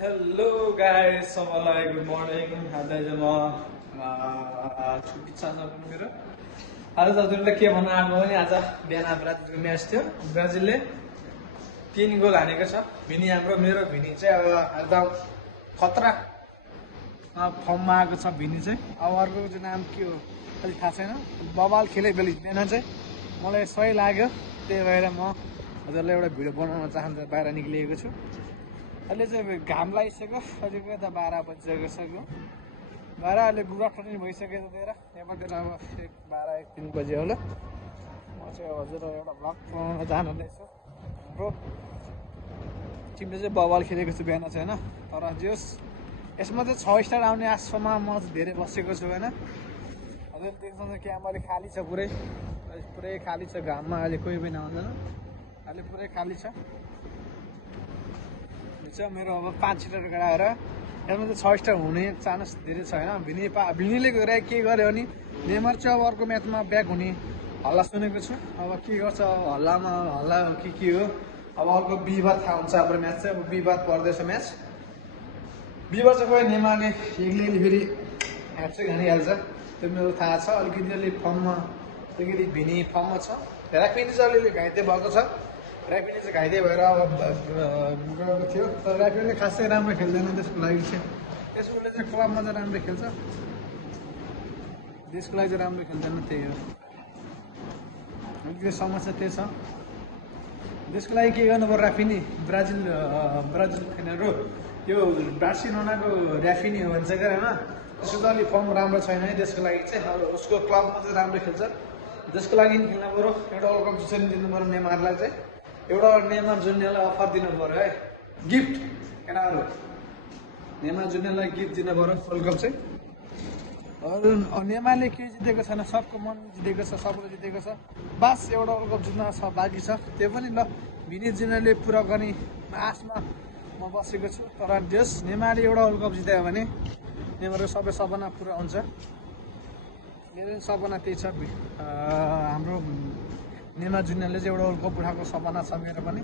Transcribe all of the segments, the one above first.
Hello guys, सबैलाई good morning. आज म छुट्टी छ मेरो। आज हजुरले के भन्न आएको भने आज बिहान ब्राजिलको म्याच थियो। ब्राजिलले 3 गोल हानेको छ। भिनी हाम्रो मेरो भिनी चाहिँ अब एकदम खतरा फर्ममा आएको छ भिनी चाहिँ। अब अर्को चाहिँ नाम के हो अलिक थाहा छैन। बबाल खेले बेली बिहान चाहिँ मलाई सही लाग्यो, त्यही भएर म हजुरलाई एउटा भिडियो बनाउन चाहन्छु। बाहिर निक्लिएको छु। अहिले चाहिँ घाम लागिसक्यो। अहिलेको यता 12 बजिसकेको छ। 12 अहिले गुराठो पनि भइसक्यो यतातिर। यहाँतिर अब 12-1-3 बजी होला। म चाहिँ हजुर एउटा भ्लग बनाउन जानुहुँदैछु। हाम्रो टिमले चाहिँ बबाल खेलेको छु बिहान चाहिँ होइन। तर जोस् यसमा चाहिँ 6 स्टार आउने आशामा म चाहिँ धेरै बसेको छु होइन। हजुर देख्नुहुन्छ क्याम्प अलिक खाली छ, पुरै खाली छ। घाममा अहिले कोही पनि आउँदैन। अहिले पुरै खाली छ। मेरो अब 5 सिटर गराएर यसमा चाहिँ 6 स्टार हुने चान्स धेरै छ होइन। भिनीले गएर के गर्यो भने नेमार चाहिँ अब अर्को म्याचमा ब्याक हुने हल्ला सुनेको छु। अब के गर्छ हल्लामा हल्ला के हो। अब अर्को बिहिबार थाहा हुन्छ। हाम्रो म्याच चाहिँ अब बिहिबार पर्दैछ म्याच। बिहिबार चाहिँ गयो नेमारले एक्लै फेरि ह्याट्रिक हानिहाल्छ, त्यो मेरो थाहा छ। अलिकति फर्ममा अलिकति भिनी फर्ममा छ। राफिनी चाहिँ अलिअलि घाइते भएको छ। राफिनी चाहिँ घाइते भएर अब गएको थियो। तर राफिनीले खासै राम्रो खेल्दैन त्यसको लागि चाहिँ। त्यसकोले चाहिँ क्लबमा चाहिँ राम्रो खेल्छ, देशको लागि चाहिँ राम्रो खेल्दैन, त्यही हो अलिकति समस्या त्यही छ। देशको लागि के गर्नु पर्यो राफिनी। ब्राजिल खेल्नेहरू यो बार्सिलोनाको राफिनी हो भन्छ क्या होइन। त्यसको त अलिक फर्म राम्रो छैन है देशको लागि चाहिँ। अब उसको क्लबमा चाहिँ राम्रो खेल्छ। देशको लागि खेल्नु पऱ्यो। एउटा वर्ल्ड कप जित्न दिनु पऱ्यो नेमारलाई चाहिँ। एउटा नेमार जुनियरलाई अफर दिनु पऱ्यो है, गिफ्ट। केटाहरू नेमार जुनियरलाई गिफ्ट दिनु पऱ्यो वर्ल्ड कप चाहिँ। अरू नेमारले के जितेको छैन, सबको मन जितेको छ, सबले जितेको छ। बास एउटा वर्ल्ड कप जित्न छ बाँकी छ, त्यो पनि ल भिनी जुनियरले पुरा गर्ने आशमा म बसेको छु। तर जस नेमारले एउटा वर्ल्ड कप जितायो भने नेमारको सबै सपना पुरा हुन्छ। मेरो सपना त्यही छ। हाम्रो नेमार जुनियरले चाहिँ एउटा वर्ल्ड कप उठाएको सपना छ मेरो पनि।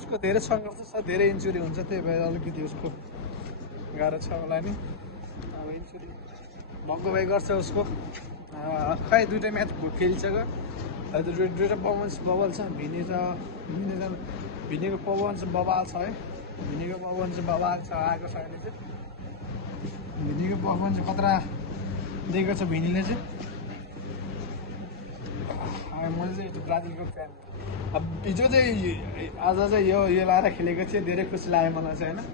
उसको धेरै सङ्घर्ष छ, धेरै इन्जुरी हुन्छ, त्यही भएर अलिकति उसको गाह्रो छ होला नि। अब इन्जुरी भएको भए गर्छ उसको। खै 2टा म्याच खेलिसक्यो। दुईवटा पर्फर्मेन्स बबाल छ। भिनीको पर्फर्मेन्स बबाल छ है। भिनीको पर्फर्मेन्स बबाल छ आएको छ अहिले चाहिँ। भिनीको पर्फर्मेन्स खतरा दिएको छ भिनीले चाहिँ। मैले चाहिँ ब्राजिलको फ्यान। अब हिजो चाहिँ आज चाहिँ यो लाएर खेलेको थियो, धेरै खुसी लाग्यो मलाई चाहिँ होइन।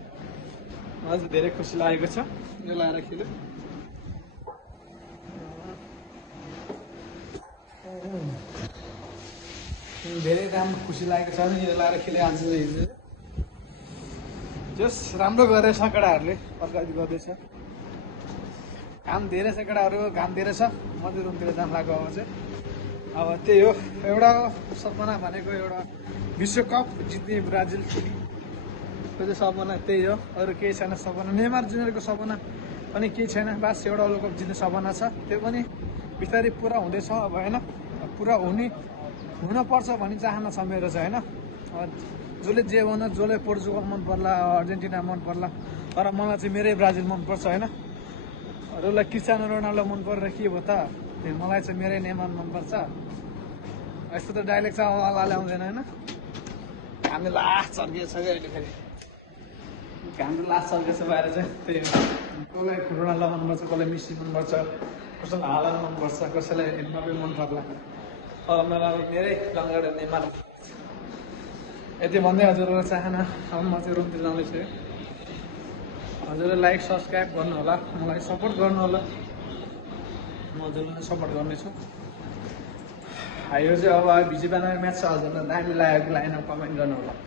मलाई चाहिँ धेरै खुसी लागेको छ यो लाएर खेल्यो। धेरै राम्रो खुसी लागेको छ नि यो लाएर खेले। आज चाहिँ हिजो जस राम्रो गरेछ केटाहरूले, अगाडि गर्दैछ। घाम धेरै छ केटाहरू, घाम धेरै छ। म चाहिँ रुमतिर जान लाग्यो अब चाहिँ। अब त्यही हो एउटा सपना भनेको, एउटा विश्वकप जित्ने ब्राजिलको चाहिँ सपना त्यही हो। अरू केही छैन सपना। नेमार जुनियरको सपना पनि केही छैन। बास एउटा वर्ल्ड कप जित्ने सपना छ, त्यो पनि बिस्तारै पुरा हुँदैछ अब होइन। पुरा हुनपर्छ भन्ने चाहना छ मेरो चाहिँ होइन। जसले जे भन्छ, जसले पोर्चुगल मन पर्ला, अर्जेन्टिना मन पर्ला, तर मलाई चाहिँ मेरै ब्राजिल मनपर्छ होइन। अरूलाई क्रिस्टियानो रोनाल्डो मन परेर के भयो त, मलाई चाहिँ मेरै नेमार मनपर्छ। यस्तो त डाइरेक्ट चाहिँ अगाले आउँदैन होइन। हाम्रो लास्ट चर्किएको छ क्या अहिले फेरि। हाम्रो लास्ट चर्किएको छ बाहिर चाहिँ। त्यही हो, कसलाई रोनाल्डो मनपर्छ, कसलाई मेसी मनपर्छ, कसैलाई हालान्ड मनपर्छ, कसैलाई एम्बापे मन पर्ला। तर मलाई मेरै लङ्गडा नेमार। यति भन्दै हजुरलाई चाहना। अब म चाहिँ रुमतिर जाँदैछु। हजुरले लाइक सब्सक्राइब गर्नु होला, मलाई सपोर्ट गर्नु होला। म हजुरलाई सपोर्ट गर्नेछु। यो चाहिँ अब बिजी बनाएर म्याच छ, हजुरलाई दामी लाग्यो कि लागेन कमेन्ट गर्नु होला।